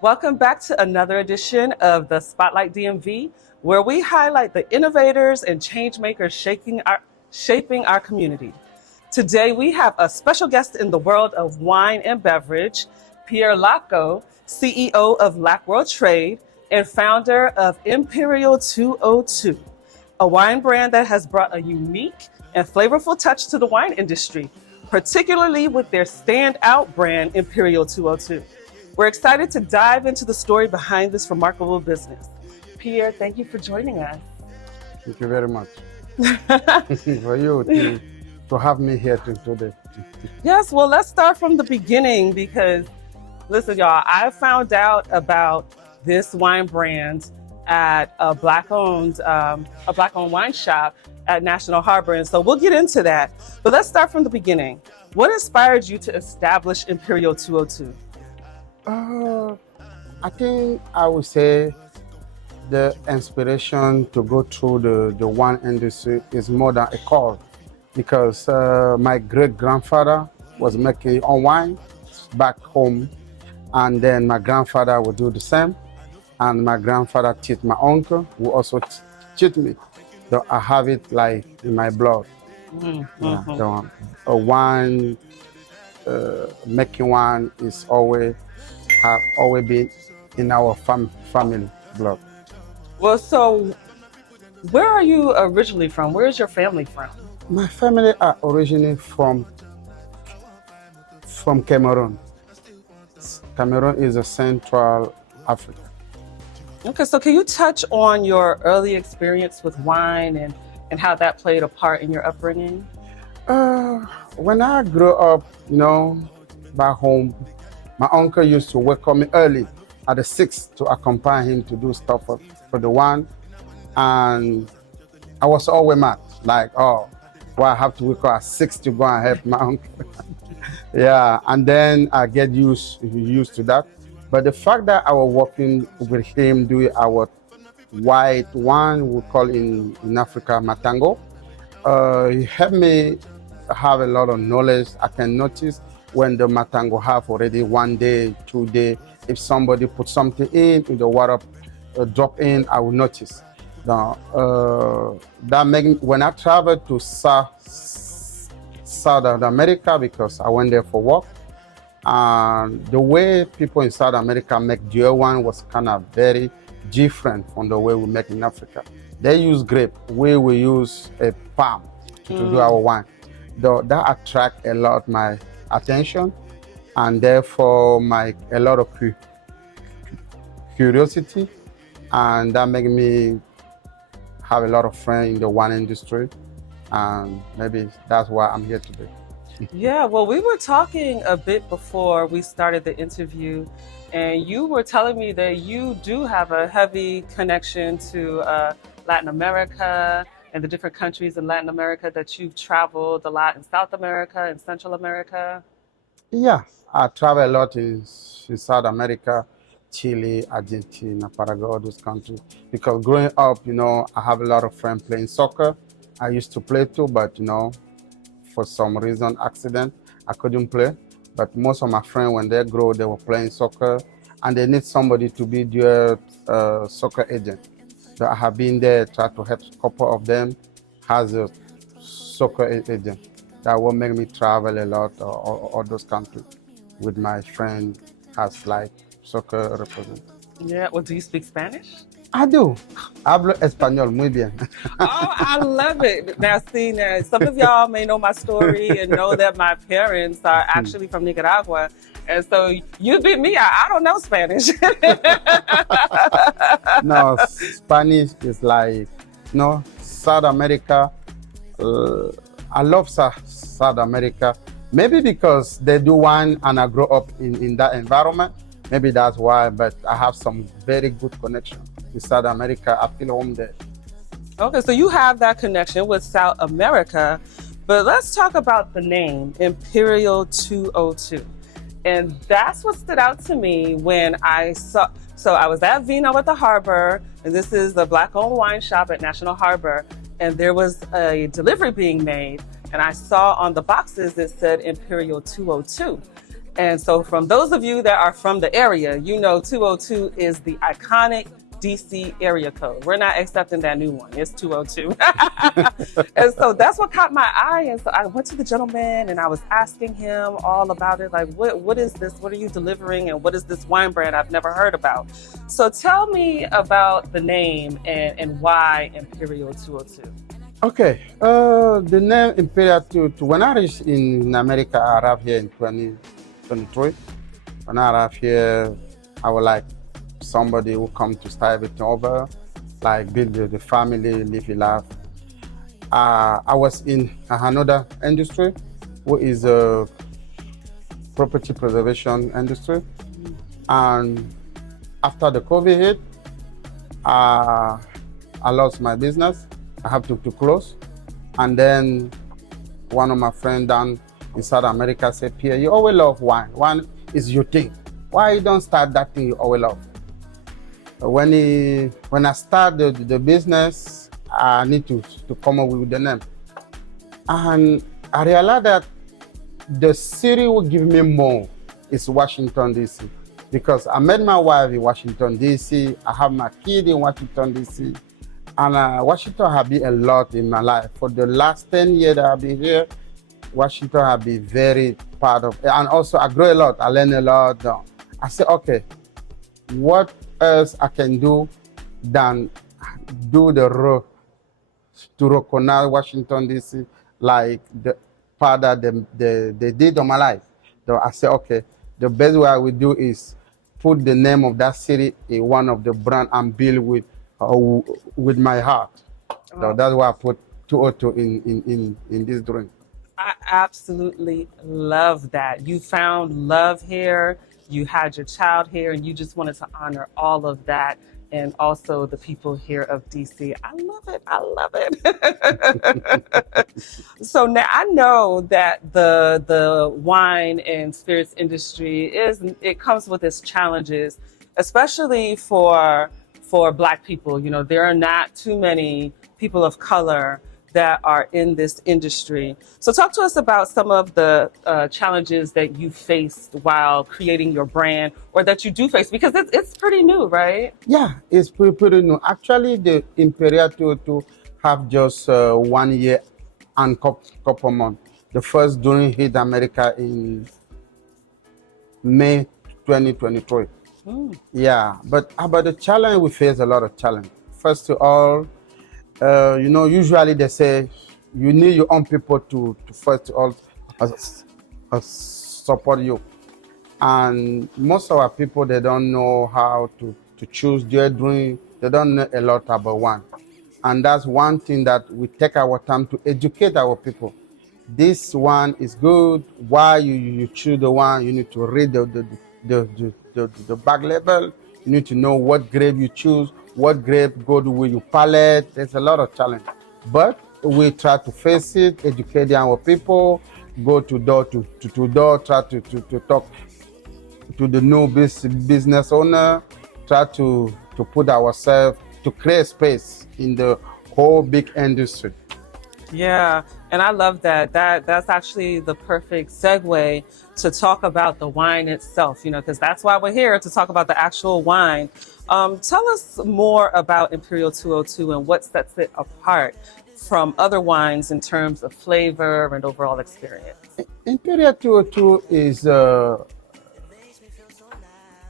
Welcome back to another edition of the Spotlight DMV, where we highlight the innovators and change makers shaping our community. Today, we have a special guest in the world of wine and beverage, Pierre Lako, CEO of Lac World Trade and founder of Imperial 202, a wine brand that has brought a unique and flavorful touch to the wine industry, particularly with their standout brand, Imperial 202. We're excited to dive into the story behind this remarkable business. Pierre, thank you for joining us. Thank you very much for you to have me here today. Yes, well, let's start from the beginning because, listen, y'all, I found out about this wine brand at a black-owned wine shop at National Harbor, and so we'll get into that. But let's start from the beginning. What inspired you to establish Imperial 202? I think I would say the inspiration to go through the wine industry is more than a call, because my great-grandfather was making own wine back home, and then my grandfather would do the same, and my grandfather taught my uncle, who also taught me. So I have it like in my blood. Mm-hmm. Yeah, a wine, making wine is have always been in our family blood. Well, so where are you originally from? Where is your family from? My family are originally from Cameroon. Cameroon is a Central Africa. Okay, so can you touch on your early experience with wine and how that played a part in your upbringing? When I grew up, back home, my uncle used to wake up me early at the 6 to accompany him to do stuff for the wine. And I was always mad, like, oh, why I have to wake up at 6 to go and help my uncle. Yeah, and then I get used to that. But the fact that I was working with him doing our white wine, we call in Africa Matango, he helped me have a lot of knowledge. I can notice when the Matango have already 1 day, 2 day, if somebody put something in the water, drop in, I will notice. Now, that make me, when I traveled to South America, because I went there for work, and the way people in South America make their wine was kind of very different from the way we make in Africa. They use grape, we will use a palm to do our wine. That attract a lot my attention, and therefore a lot of curiosity, and that made me have a lot of friends in the wine industry, and maybe that's why I'm here today. Yeah, well, we were talking a bit before we started the interview, and you were telling me that you do have a heavy connection to Latin America and the different countries in Latin America, that you've traveled a lot in South America and Central America. Yeah, I travel a lot in South America, Chile, Argentina, Paraguay, all those countries. Because growing up, I have a lot of friends playing soccer. I used to play too, but for some reason, accident, I couldn't play. But most of my friends, when they grow, they were playing soccer, and they need somebody to be their soccer agent. So I have been there, tried to help a couple of them as a soccer agent. That will make me travel a lot, all those countries with my friend as like soccer representative. Yeah, well, do you speak Spanish? I do. Hablo español muy bien. Oh, I love it. Now, some of y'all may know my story and know that my parents are actually from Nicaragua. And so you beat me. I don't know Spanish. No, Spanish is like, South America. I love South America. Maybe because they do wine and I grew up in that environment. Maybe that's why, but I have some very good connection with South America. I feel home there. Okay, so you have that connection with South America, but let's talk about the name, Imperial 202. And that's what stood out to me when I saw, so I was at Vino at the harbor, and this is the Black-owned wine shop at National Harbor, and there was a delivery being made, and I saw on the boxes it said Imperial 202. And so from those of you that are from the area, you know 202 is the iconic DC area code. We're not accepting that new one. It's 202. And so that's what caught my eye. And so I went to the gentleman and I was asking him all about it. Like, what is this? What are you delivering? And what is this wine brand I've never heard about? So tell me about the name and why Imperial 202. Okay, the name Imperial 202, when I reached in America, I arrived here in 2023. When I arrived here, I was like somebody who come to start everything over, like build the family, live a life. I was in another industry, which is a property preservation industry. And after the COVID hit, I lost my business. I have to close. And then one of my friends down in South America said, Pierre, you always love wine. Wine is your thing. Why you don't start that thing you always love? When I started the business, I need to come up with the name. And I realized that the city will give me more is Washington, D.C. Because I met my wife in Washington, D.C. I have my kid in Washington, D.C. And Washington has been a lot in my life. For the last 10 years that I've been here, Washington has been very part of it. And also I grow a lot, I learn a lot. I said, okay, what else I can do than do the road to recognize Washington, D.C. like the part that they did on my life. So I said, okay, the best way I will do is put the name of that city in one of the brand and build with my heart. So that's why I put 202 in this drink. I absolutely love that. You found love here, you had your child here, and you just wanted to honor all of that and also the people here of DC. I love it. I love it. So now I know that the wine and spirits industry it comes with its challenges, especially for Black people. You know, there are not too many people of color that are in this industry. So talk to us about some of the challenges that you faced while creating your brand, or that you do face, because it's pretty new, right? Yeah, it's pretty new. Actually, the Imperial 202 have just 1 year and couple months. The first during hit America in May 2023. Yeah, but about the challenge, we face a lot of challenge. First of all, you know, usually they say you need your own people to first of all support you. And most of our people, they don't know how to choose their drink. They don't know a lot about wine. And that's one thing that we take our time to educate our people. This one is good. Why you choose the one? You need to read the back label. You need to know what grape you choose, what grape go with your palate. There's a lot of challenge. But we try to face it, educate our people, go to door to door, try to talk to the new business owner, try to put ourselves, to create space in the whole big industry. Yeah, and I love that. That's actually the perfect segue to talk about the wine itself, you know, because that's why we're here, to talk about the actual wine. Tell us more about Imperial 202 and what sets it apart from other wines in terms of flavor and overall experience. Imperial 202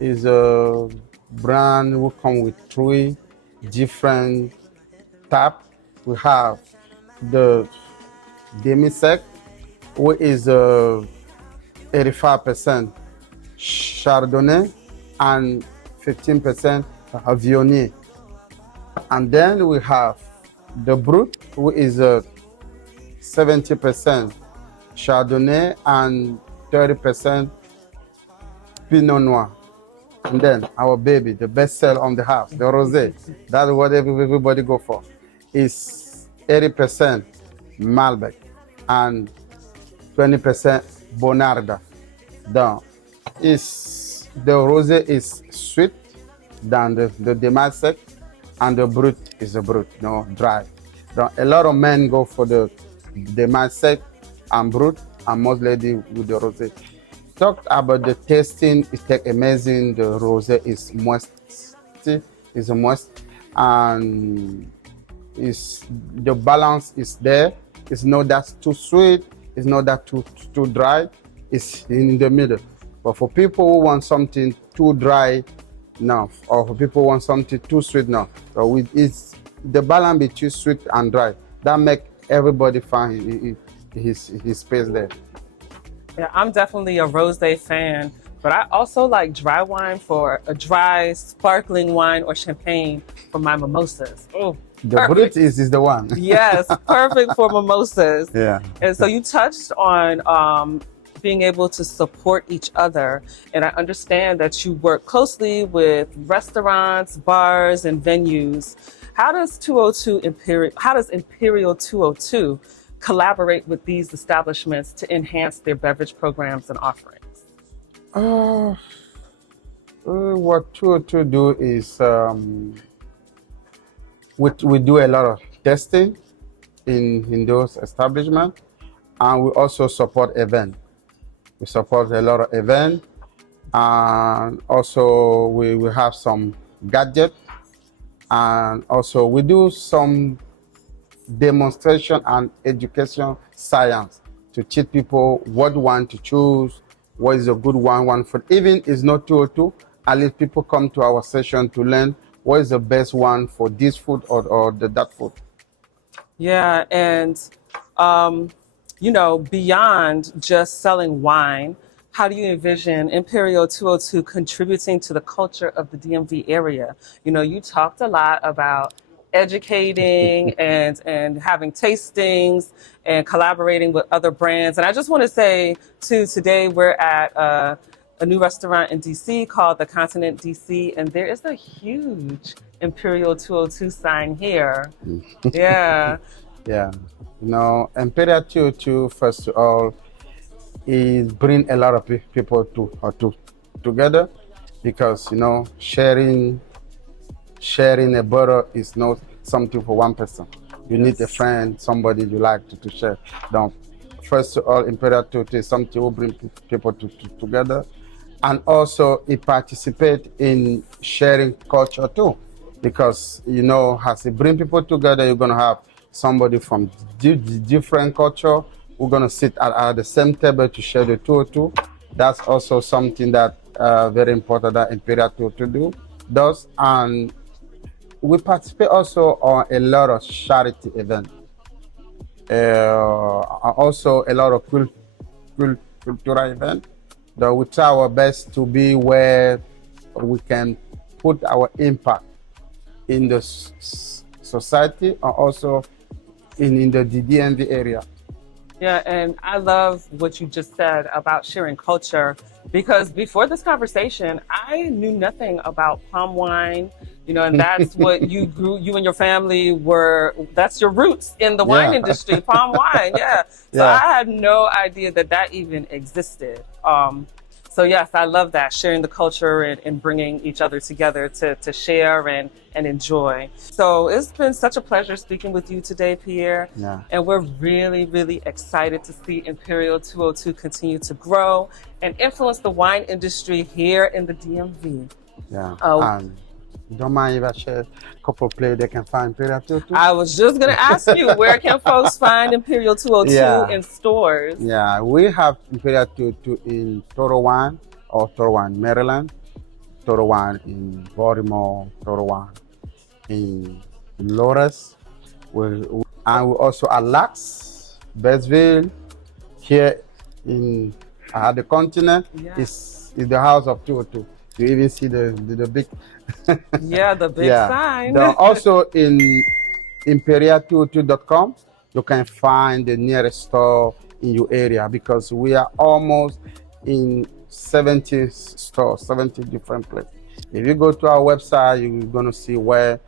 is a brand who come with 3 different types. We have the demi-sec, which is 85% Chardonnay and 15% Viognier. And then we have the Brut, which is 70% Chardonnay and 30% Pinot Noir. And then our baby, the best seller on the house, the Rosé. That's what everybody go for. It's 80% Malbec and 20% Bonarda. Then the Rosé is sweet than the demi-sec, and the Brut is a Brut, dry. Then a lot of men go for the demi-sec and Brut, and most ladies with the Rosé. talked about the tasting. It's like amazing. The rosé is moist, is a must, and is the balance is there. It's not that too sweet. It's not that too dry. It's in the middle. But for people who want something too dry now, or for people who want something too sweet now, so it's the balance between sweet and dry that make everybody find his space there. Yeah, I'm definitely a rosé fan, but I also like dry wine for a dry sparkling wine or champagne for my mimosas. Oh, the Brut is the one. Yes, perfect for mimosas. Yeah. And so you touched on being able to support each other, and I understand that you work closely with restaurants, bars, and venues. How does Imperial 202 collaborate with these establishments to enhance their beverage programs and offerings? What 202 do is we do a lot of testing in those establishments, and we also support events. We support a lot of events, and also we have some gadgets, and also we do some demonstration and education science to teach people what one to choose, what is a good one for. Even it's not 202, at least people come to our session to learn what is the best one for this food or that food. Yeah, and beyond just selling wine, how do you envision Imperial 202 contributing to the culture of the DMV area? You talked a lot about educating and having tastings and collaborating with other brands. And I just want to say, too, today we're at a new restaurant in DC called the Continent DC, and there is a huge Imperial 202 sign here. Yeah. Yeah. Imperial 202, first of all, is bring a lot of people together, because sharing a bottle is not something for one person. You need a friend, somebody you like to share. First of all, Imperial 202 is something will bring people together, and also it participates in sharing culture too, because as it bring people together, you're gonna have somebody from different culture. We're gonna sit at the same table to share the 202. That's also something that very important that Imperial 202 does. And we participate also on a lot of charity events, also a lot of cultural events. We try our best to be where we can put our impact in the society and also in the DMV area. Yeah, and I love what you just said about sharing culture, because before this conversation, I knew nothing about palm wine, and that's what you and your family that's your roots in the wine industry, palm wine, yeah. So I had no idea that even existed. So yes, I love that, sharing the culture and bringing each other together to share and enjoy. So it's been such a pleasure speaking with you today, Pierre. Yeah. And we're really, really excited to see Imperial 202 continue to grow and influence the wine industry here in the DMV. Yeah. And don't mind if I share a couple of places they can find Imperial 202? I was just going to ask you, where can folks find Imperial 202 in stores? Yeah, we have Imperial 202 in Toro One, Maryland, Toro One in Baltimore, Toro One in Loras, and we also at Lax, Bettsville, here at the Continent. Is the house of 202. You even see the big the big sign. Also in imperial202.com, you can find the nearest store in your area, because we are almost in 70 stores, 70 different places. If you go to our website, you're going to see where,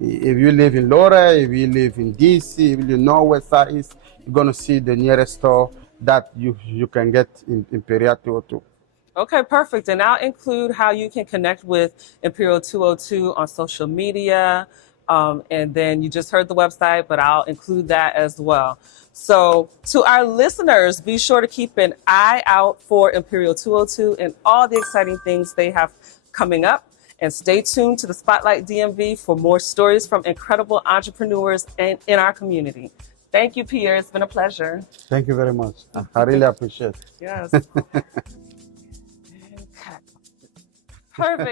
if you live in Laura, if you live in DC, if you know where that is, you're going to see the nearest store that you can get in Imperial 202. Okay, perfect. And I'll include how you can connect with Imperial 202 on social media. And then you just heard the website, but I'll include that as well. So to our listeners, be sure to keep an eye out for Imperial 202 and all the exciting things they have coming up. And stay tuned to the Spotlight DMV for more stories from incredible entrepreneurs in our community. Thank you, Pierre. It's been a pleasure. Thank you very much. I really appreciate it. Yes. Okay. Perfect.